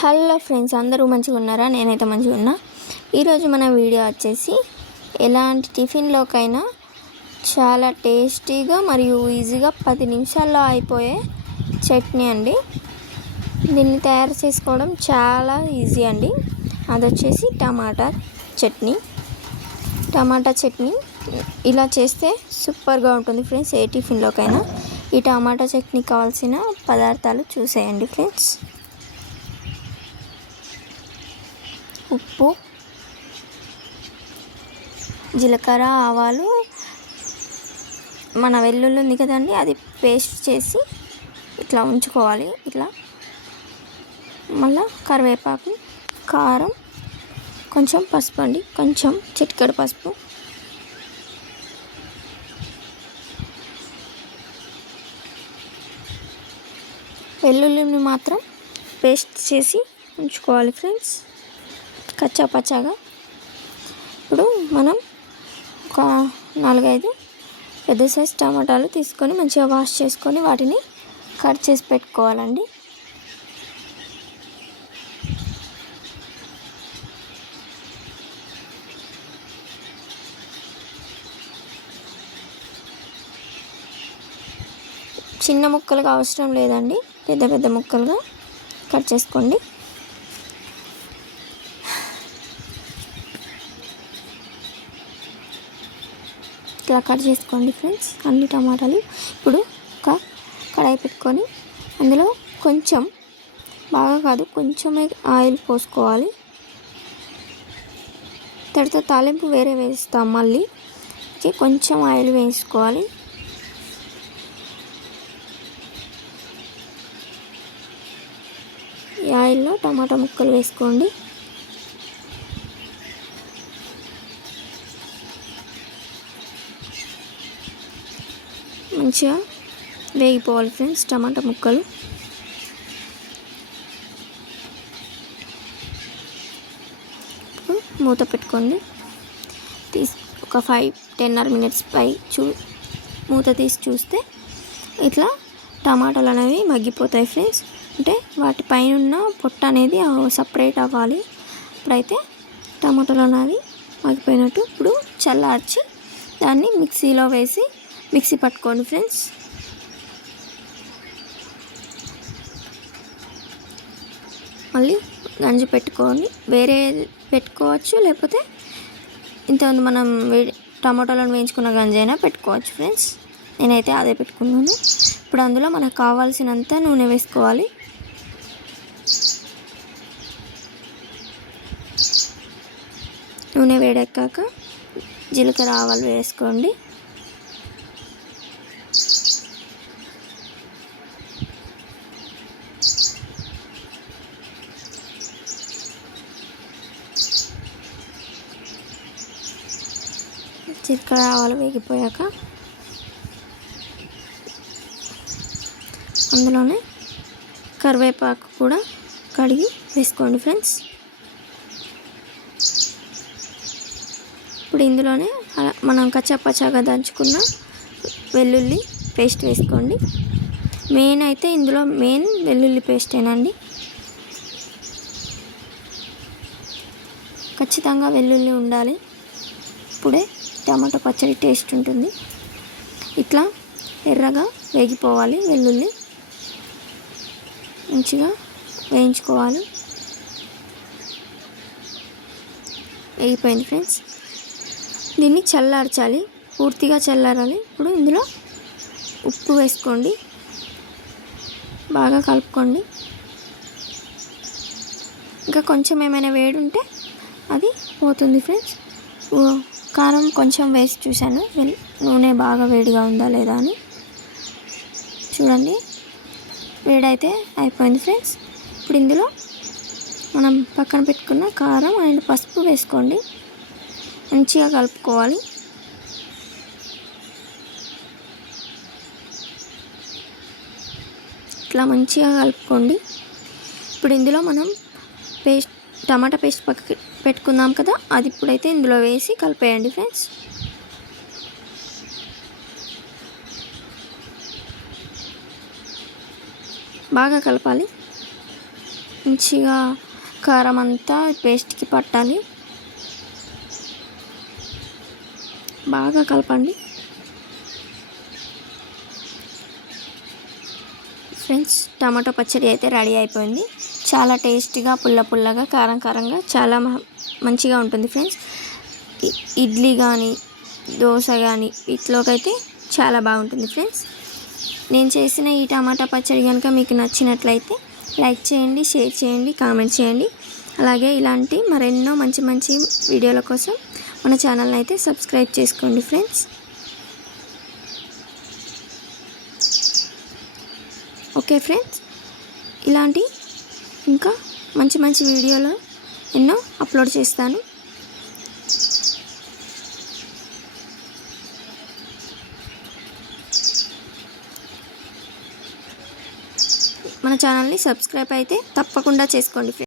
Hello friends, అందరూ మంచిగా ఉన్నారా? నేనైతే మంచిగా ఉన్నా. ఈరోజు మన వీడియో వచ్చేసి ఎలాంటి టిఫిన్లోకైనా చాలా టేస్టీగా మరియు ఈజీగా 10 నిమిషాల్లో అయిపోయే చట్నీ అండి. దీన్ని తయారు చేసుకోవడం చాలా ఈజీ అండి. అది వచ్చేసి టమాటా చట్నీ. ఇలా చేస్తే సూపర్గా ఉంటుంది ఫ్రెండ్స్, ఏ టిఫిన్లోకైనా. ఈ టమాటా చట్నీకి కావాల్సిన పదార్థాలు చూసేయండి ఫ్రెండ్స్. ఉప్పు, జీలకర్ర, ఆవాలు, మన వెల్లుల్లి ఉంది కదండి, అది పేస్ట్ చేసి ఇట్లా ఉంచుకోవాలి. ఇట్లా మళ్ళీ కరివేపాకు, కారం, కొంచెం పసుపు అండి, కొంచెం చిటికెడు పసుపు, వెల్లుల్లిని మాత్రం పేస్ట్ చేసి ఉంచుకోవాలి ఫ్రెండ్స్, కచ్చా పచ్చాగా. ఇప్పుడు మనం ఒక 4-5 పెద్ద సైజ్ టమాటాలు తీసుకొని మంచిగా వాష్ చేసుకొని వాటిని కట్ చేసి పెట్టుకోవాలండి. చిన్న ముక్కలుగా అవసరం లేదండి, పెద్ద పెద్ద ముక్కలుగా కట్ చేసుకోండి. ఇట్లా కట్ చేసుకోండి ఫ్రెండ్స్ అన్ని టమాటాలు. ఇప్పుడు ఒక కడాయి పెట్టుకొని అందులో కొంచెం, బాగా కాదు, కొంచెమే ఆయిల్ పోసుకోవాలి. తర్వాత తాలింపు వేరే వేస్తాం మళ్ళీ. కొంచెం ఆయిల్ వేసుకోవాలి. ఈ ఆయిల్లో టమాటా ముక్కలు వేసుకోండి. మంచిగా వేగిపోవాలి ఫ్రెండ్స్ టమాటా ముక్కలు. మూత పెట్టుకోండి. ఒక 5-10 మినిట్స్ పై మూత తీసి చూస్తే ఇట్లా టమాటాలు అనేవి మగ్గిపోతాయి ఫ్రెండ్స్. అంటే వాటి పైన ఉన్న పొట్ట అనేది సపరేట్ అవ్వాలి. ఇప్పుడైతే టమాటాలు అనేవి మగ్గిపోయినట్టు. ఇప్పుడు చల్లార్చి దాన్ని మిక్సీలో వేసి మిక్సీ పట్టుకోండి ఫ్రెండ్స్. మళ్ళీ గంజి పెట్టుకొని వేరే పెట్టుకోవచ్చు, లేకపోతే ఇంతకుముందు మనం టమాటాలను వేయించుకున్న గంజి అయినా పెట్టుకోవచ్చు ఫ్రెండ్స్. నేనైతే అదే పెట్టుకున్నాను. ఇప్పుడు అందులో మనకు కావాల్సినంత నూనె వేసుకోవాలి. నూనె వేడెక్కాక జీలకర్ర, ఆవాలు వేసుకోండి. జీలకర్ర, ఆవాలు వేగిపోయాక అందులోనే కరివేపాకు కూడా కడిగి వేసుకోండి ఫ్రెండ్స్. ఇప్పుడు ఇందులోనే మనం కచ్చాపచ్చాగా దంచుకున్న వెల్లుల్లి పేస్ట్ వేసుకోండి. ఇందులో మెయిన్ వెల్లుల్లి పేస్టేనండి. ఖచ్చితంగా వెల్లుల్లి ఉండాలి, ఇప్పుడే టమాటా పచ్చడి టేస్ట్ ఉంటుంది. ఇట్లా ఎర్రగా వేగిపోవాలి. వెల్లుల్లి మంచిగా వేయించుకోవాలి. వేగిపోయింది ఫ్రెండ్స్. దీన్ని చల్లార్చాలి, పూర్తిగా చల్లారాలి. ఇప్పుడు ఇందులో ఉప్పు వేసుకోండి, బాగా కలుపుకోండి. ఇంకా కొంచెం ఏమైనా వేడి ఉంటే అది పోతుంది ఫ్రెండ్స్. కారం కొంచెం వేసి చూశాను, నూనె బాగా వేడిగా ఉందా లేదా అని. చూడండి, వేడైతే అయిపోయింది ఫ్రెండ్స్. ఇప్పుడు ఇందులో మనం పక్కన పెట్టుకున్న కారం అండ్ పసుపు వేసుకోండి. మంచిగా కలుపుకోవాలి. ఇట్లా మంచిగా కలుపుకోండి. ఇప్పుడు ఇందులో మనం టమాటా పేస్ట్ పక్కకి పెట్టుకుందాం కదా, అది ఇప్పుడైతే ఇందులో వేసి కలిపేయండి ఫ్రెండ్స్. బాగా కలపాలి. మంచిగా కారం అంతా పేస్ట్కి పట్టాలి. బాగా కలపండి ఫ్రెండ్స్. టమాటో పచ్చడి అయితే రెడీ అయిపోయింది. చాలా టేస్టీగా, పుల్లగా, కారంగా చాలా మంచిగా ఉంటుంది ఫ్రెండ్స్. ఇడ్లీ కానీ, దోశ కానీ వీటిలోకైతే చాలా బాగుంటుంది ఫ్రెండ్స్. నేను చేసిన ఈ టమాటా పచ్చడి కనుక మీకు నచ్చినట్లయితే లైక్ చేయండి, షేర్ చేయండి, కామెంట్ చేయండి. అలాగే ఇలాంటి మరెన్నో మంచి వీడియోల కోసం మన ఛానల్ని అయితే సబ్స్క్రైబ్ చేసుకోండి ఫ్రెండ్స్. ఓకే ఫ్రెండ్స్, ఇలాంటి ఇంకా మంచి వీడియోలు ఎన్నో అప్లోడ్ చేస్తాను. మన ఛానల్ని సబ్స్క్రైబ్ అయితే తప్పకుండా చేసుకోండి ఫ్రెండ్స్.